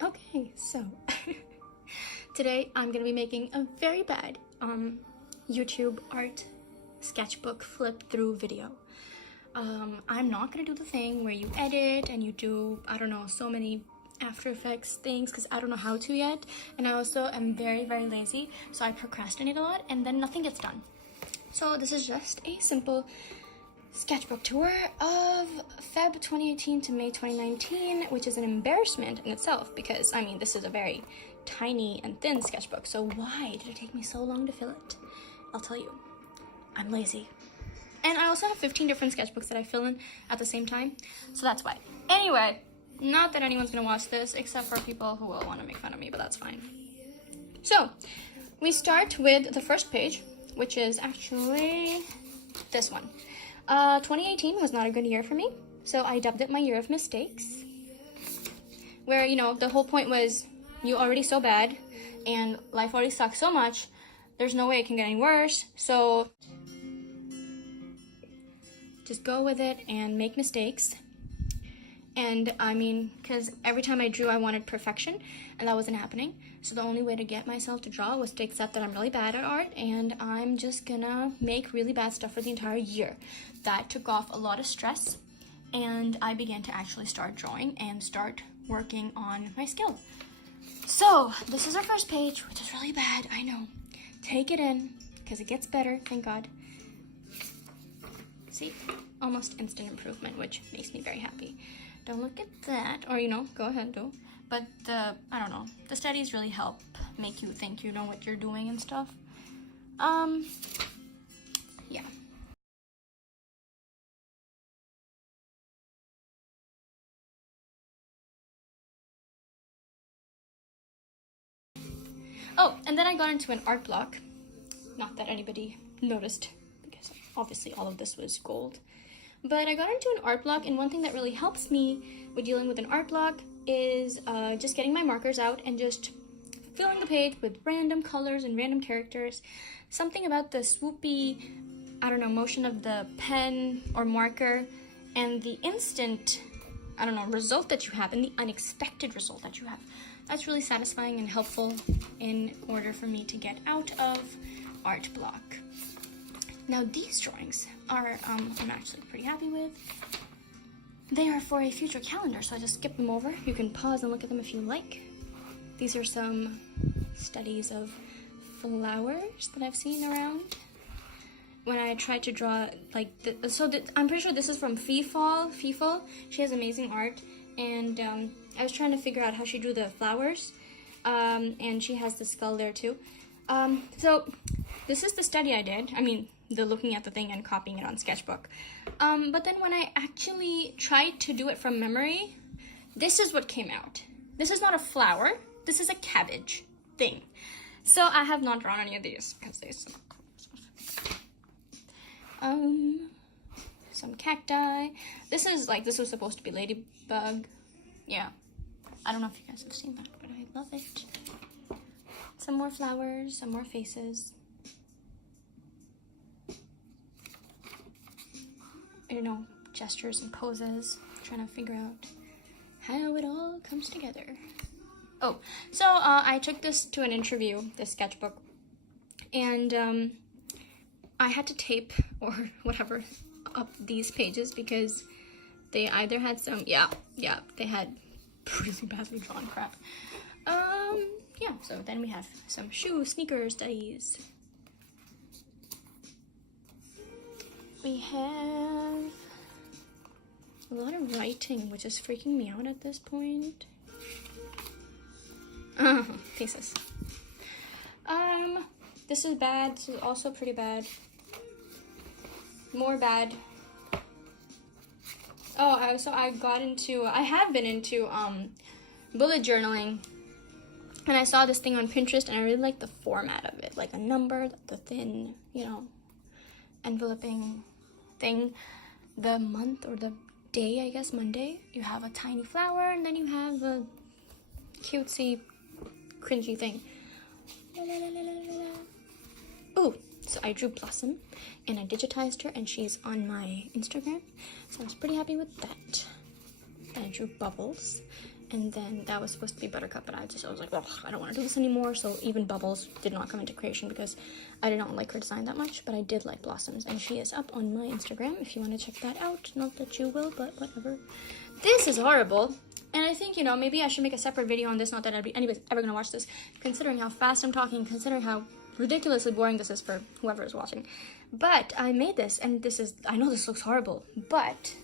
Okay, so today I'm gonna be making a very bad YouTube art sketchbook flip through video. I'm not gonna do the thing where you edit and you do, I don't know, so many After Effects things because I don't know how to yet, and I also am very lazy, so I procrastinate a lot and then nothing gets done. So this is just a simple sketchbook tour of Feb 2018 to May 2019, which is an embarrassment in itself because, I mean, this is a very tiny and thin sketchbook, so why did it take me so long to fill it? I'll tell you, I'm lazy. And I also have 15 different sketchbooks that I fill in at the same time, so that's why. Anyway, not that anyone's gonna watch this except for people who will want to make fun of me, but that's fine. So, we start with the first page, which is actually this one. 2018 was not a good year for me, so I dubbed it my year of mistakes, where, you know, the whole point was you're already so bad and life already sucks so much, there's no way it can get any worse, so just go with it and make mistakes. And I mean, because every time I drew, I wanted perfection, and that wasn't happening. So the only way to get myself to draw was to accept that I'm really bad at art, and I'm just gonna make really bad stuff for the entire year. That took off a lot of stress, and I began to actually start drawing and start working on my skill. So this is our first page, which is really bad, I know. Take it in, because it gets better, thank God. See, almost instant improvement, which makes me very happy. Don't look at that, or, you know, go ahead, do. But I don't know, the studies really help make you think you know what you're doing and stuff. Yeah. Oh, and then I got into an art block. Not that anybody noticed, because obviously all of this was gold. But I got into an art block, and one thing that really helps me with dealing with an art block is just getting my markers out and just filling the page with random colors and random characters. Something about the swoopy, I don't know, motion of the pen or marker and the instant, I don't know, result that you have and the unexpected result that you have. That's really satisfying and helpful in order for me to get out of art block. Now these drawings are, I'm actually pretty happy with. They are for a future calendar, so I just skip them over. You can pause and look at them if you like. These are some studies of flowers that I've seen around. When I tried to draw, like, I'm pretty sure this is from Feefal. She has amazing art, and I was trying to figure out how she drew the flowers, and she has the skull there too. So this is the study I did. I mean, the looking at the thing and copying it on sketchbook. But then when I actually tried to do it from memory, this is what came out. This is not a flower, this is a cabbage thing. So I have not drawn any of these because they suck. Some cacti. This was supposed to be ladybug. Yeah. I don't know if you guys have seen that, but I love it. Some more flowers, some more faces. You know, gestures and poses, trying to figure out how it all comes together. Oh, so I took this to an interview, this sketchbook, and I had to tape or whatever up these pages because they either had some, they had really badly drawn crap. Yeah, so then we have some sneaker studies. We have a lot of writing, which is freaking me out at this point. Thesis. This is bad. This is also pretty bad. More bad. Oh, so I have been into bullet journaling, and I saw this thing on Pinterest, and I really like the format of it, like a number, the thin, you know, enveloping thing. The month or the day, I guess, Monday, you have a tiny flower, and then you have a cutesy, cringy thing. Ooh, so I drew Blossom, and I digitized her, and she's on my Instagram, so I was pretty happy with that. Then I drew Bubbles, And then that was supposed to be Buttercup, but I was like, oh, I don't want to do this anymore. So even Bubbles did not come into creation because I did not like her design that much, but I did like Blossoms. And she is up on my Instagram if you want to check that out. Not that you will, but whatever. This is horrible. And I think, you know, maybe I should make a separate video on this. Not that anybody's ever going to watch this, considering how fast I'm talking, considering how ridiculously boring this is for whoever is watching. But I made this, and this is, I know this looks horrible, but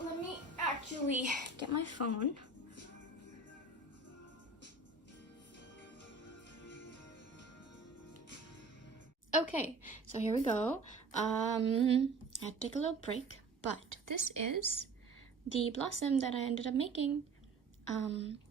let me actually get my phone. Okay, so here we go. I had to take a little break, but this is the blossom that I ended up making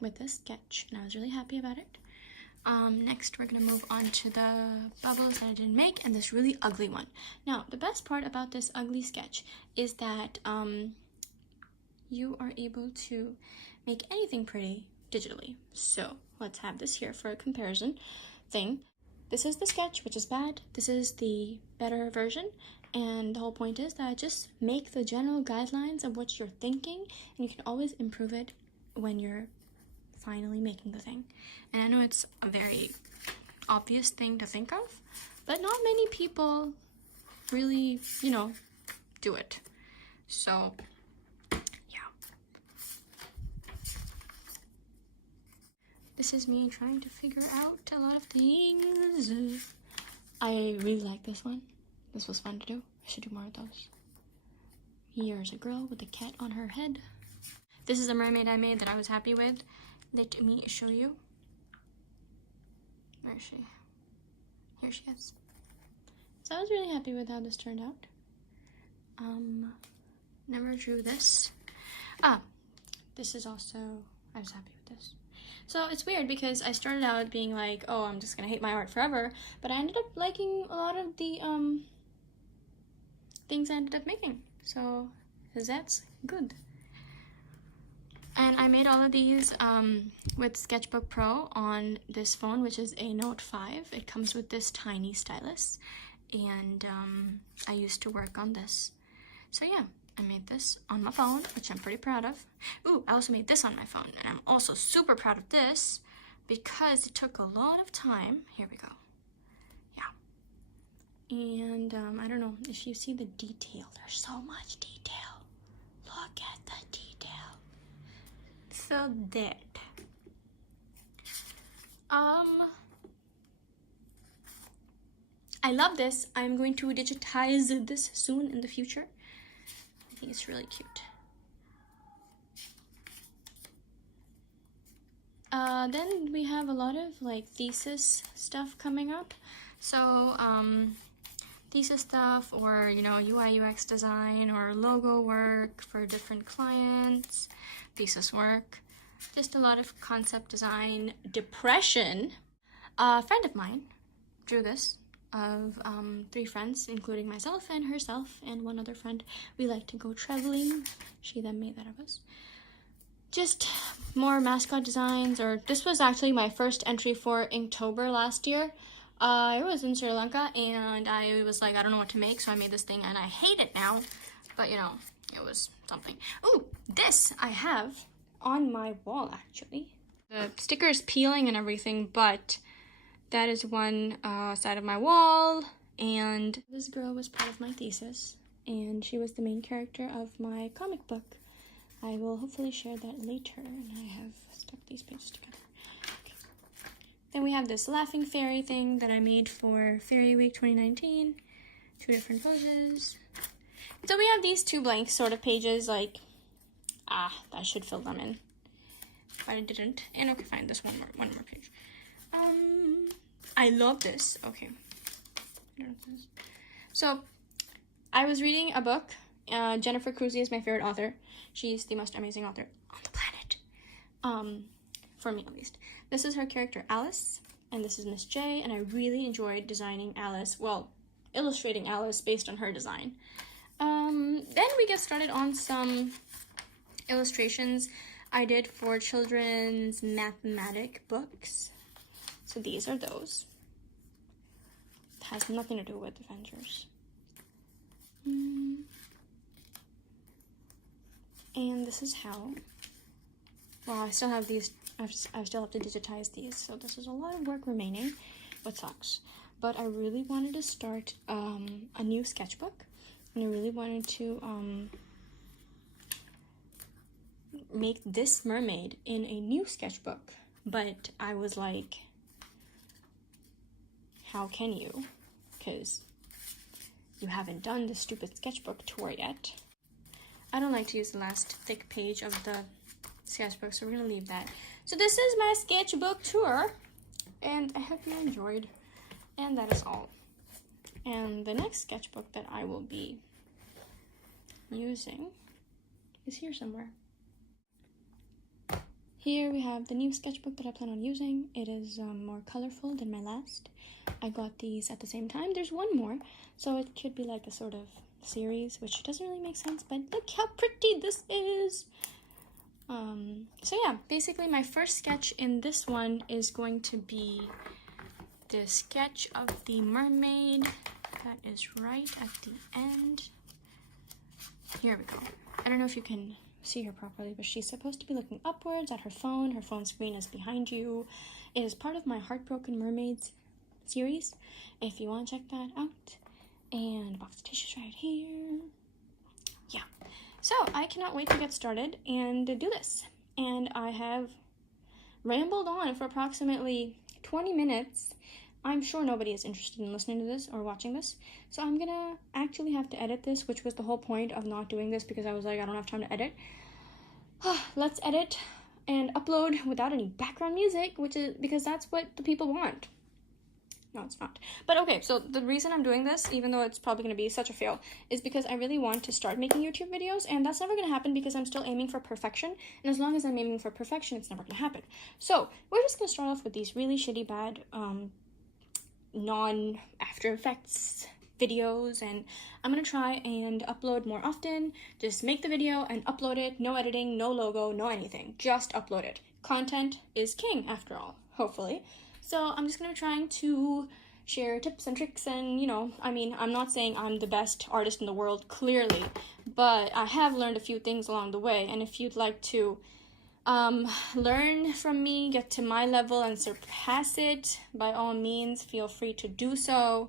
with this sketch, and I was really happy about it. Next, we're gonna move on to the bubbles that I didn't make and this really ugly one. Now, the best part about this ugly sketch is that you are able to make anything pretty digitally. So let's have this here for a comparison thing. This is the sketch, which is bad. This is the better version. And the whole point is that just make the general guidelines of what you're thinking, and you can always improve it when you're finally making the thing. And I know it's a very obvious thing to think of, but not many people really, you know, do it. So, yeah. This is me trying to figure out a lot of things. I really like this one. This was fun to do. I should do more of those. Here's a girl with a cat on her head. This is a mermaid I made that I was happy with. Let me show you. Where is she? Here she is. So I was really happy with how this turned out. Never drew this. This is also, I was happy with this. So it's weird because I started out being like, oh, I'm just gonna hate my art forever, but I ended up liking a lot of the things I ended up making. So that's good. And I made all of these with Sketchbook Pro on this phone, which is a Note 5. It comes with this tiny stylus, and I used to work on this. So yeah, I made this on my phone, which I'm pretty proud of. Ooh, I also made this on my phone, and I'm also super proud of this because it took a lot of time. Here we go. Yeah. And I don't know if you see the detail. There's so much detail. Look at the detail. So dead. I love this. I'm going to digitize this soon in the future. I think it's really cute. Then we have a lot of like thesis stuff coming up. So thesis stuff, or you know, UI UX design or logo work for different clients, thesis work, just a lot of concept design. Depression. A friend of mine drew this of 3 friends, including myself and herself and one other friend. We like to go traveling. She then made that of us. Just more mascot designs, or this was actually my first entry for Inktober last year. I was in Sri Lanka and I was like, I don't know what to make, so I made this thing and I hate it now, but you know, it was something. Ooh, this I have on my wall actually. The sticker is peeling and everything, but that is one side of my wall, and this girl was part of my thesis, and she was the main character of my comic book. I will hopefully share that later, and I have stuck these pages together. Okay. Then we have this laughing fairy thing that I made for Fairy Week 2019. 2 different poses. So we have these 2 blank sort of pages, like, I should fill them in, but I didn't. And okay, fine, this one more page. I love this. Okay. I don't know what this is. So, I was reading a book. Jennifer Cruzy is my favorite author. She's the most amazing author on the planet. For me, at least. This is her character, Alice, and this is Miss J, and I really enjoyed designing Alice. Well, illustrating Alice based on her design. Then we get started on some illustrations I did for children's mathematic books. So these are those. It has nothing to do with Avengers. And this is how Well, I still have these, I still have to digitize these, so this is a lot of work remaining, which sucks. But I really wanted to start a new sketchbook, and I really wanted to make this mermaid in a new sketchbook, but I was like, how can you? Because you haven't done the stupid sketchbook tour yet. I don't like to use the last thick page of the sketchbook, so we're gonna leave that. So this is my sketchbook tour, and I hope you enjoyed, and that is all. And the next sketchbook that I will be using is here somewhere. Here we have the new sketchbook that I plan on using. It is more colorful than my last. I got these at the same time. There's one more, so it could be like a sort of series, which doesn't really make sense, but look how pretty this is. So yeah, basically my first sketch in this one is going to be the sketch of the mermaid that is right at the end. Here we go. I don't know if you can see her properly, but she's supposed to be looking upwards at her phone. Her phone screen is behind you. It is part of my Heartbroken Mermaids series, if you want to check that out. And a box of tissues right here. Yeah, so I cannot wait to get started and do this. And I have rambled on for approximately 20 minutes. I'm sure nobody is interested in listening to this or watching this, so I'm gonna actually have to edit this, which was the whole point of not doing this, because I was like, I don't have time to edit. Let's edit and upload without any background music, which is because that's what the people want. No, it's not. But okay, so the reason I'm doing this, even though it's probably going to be such a fail, is because I really want to start making YouTube videos, and that's never going to happen because I'm still aiming for perfection, and as long as I'm aiming for perfection, it's never going to happen. So we're just going to start off with these really shitty bad non-After Effects videos, and I'm going to try and upload more often. Just make the video and upload it. No editing, no logo, no anything. Just upload it. Content is king, after all, hopefully. So I'm just going to be trying to share tips and tricks, and, you know, I mean, I'm not saying I'm the best artist in the world, clearly, but I have learned a few things along the way, and if you'd like to learn from me, get to my level, and surpass it, by all means, feel free to do so,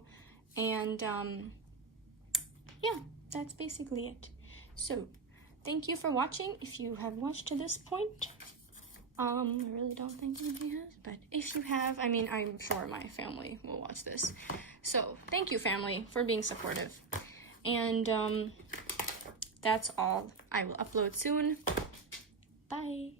and, yeah, that's basically it. So, thank you for watching, if you have watched to this point. I really don't think anybody has, but if you have, I mean, I'm sure my family will watch this. So, thank you, family, for being supportive. And, that's all. I will upload soon. Bye.